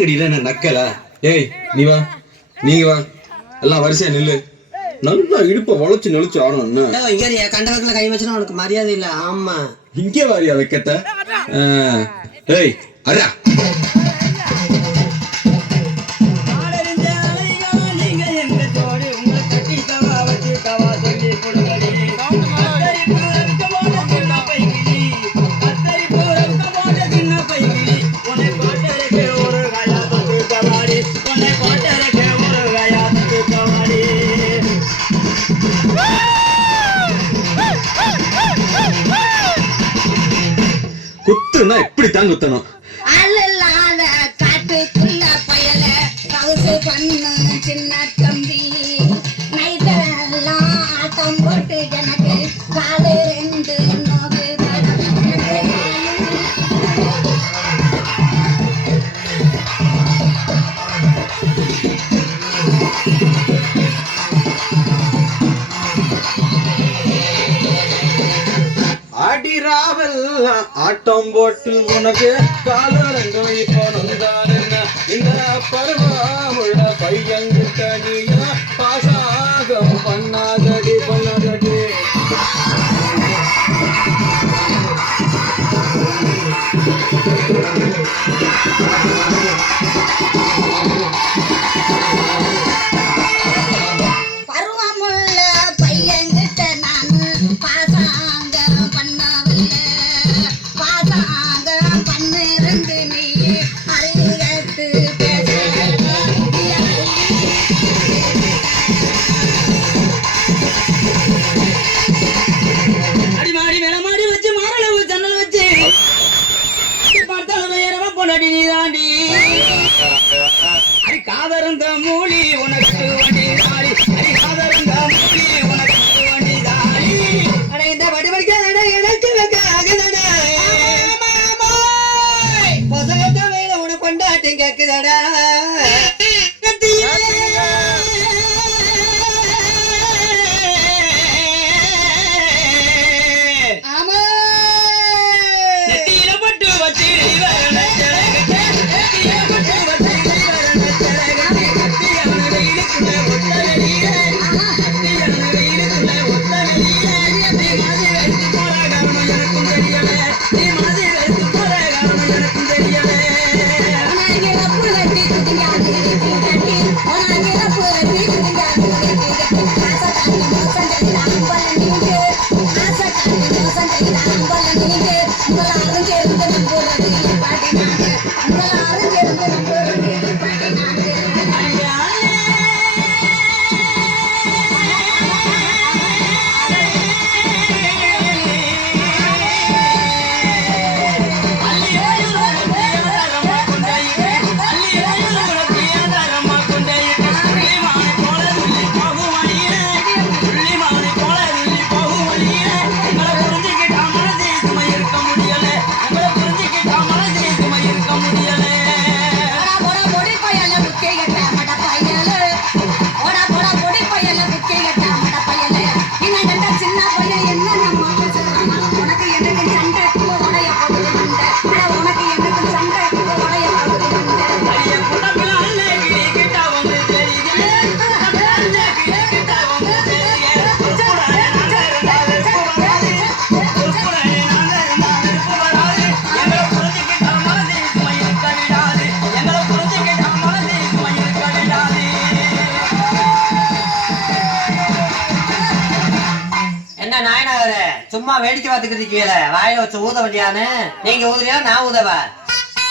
என்னங்கடியில என்ன நக்கலா? ஏய் நீ வா, நீங்க வா, எல்லாம் வரிசையா நில்லு. நல்லா இடுப்ப வளைச்சு நெளிச்சு ஆடணும். இங்க கண்டவர்களை கை வச்சுனா உனக்கு மரியாதை இல்ல. ஆமா இங்கே வாரியா வைக்கத்த. ஏய் அரா குத்துனா இப்படித்தான் குத்தணும். காட்டுக்குள்ள பயல கவுசு பண்ணு சின்ன தம்பி நைட்டெல்லாம் ஆட்டம் போட்டு எனக்கு காலு ரெண்டு நோகு அடிராவெல்லாம் ஆட்டம் போட்டு உனக்கு கால ரெண்டு இப்போ நொந்தான் என்ன இந்த பருவமுள்ள பையன்கிட்ட நீயா பாசாகம் பண்ணாதடி பண்ணாதடி. பருவமுள்ள பையன்கிட்ட நானு பாசாங்க பண்ணவில்ல பாசாங்க பண்ணிருந்து நீ அறிவித்து பேச அடிமாடி மேலமாடி வச்சு மாரளவு ஜன்னல் வச்சு பார்த்தாலும் வேறவ பொண்டாடி நீதாண்டி. அடி காதருந்த மூலி உனக்கு வண்டி தாடி. அடி காதருந்த மூலி உனக்கு வண்டி தாடி. அட இந்த வடி வடிக்க எனக்கு வைக்க ஆகுதடா. பொசகத்த வேலை உன கொண்டாட்டி கேக்குதடா. சும்மா வேடிக்கை பார்த்துக்கிட்டு இருக்கீங்களே, வாயில வச்சு ஊத வண்டியானு நீங்க ஊதுறியா நான் ஊதவா?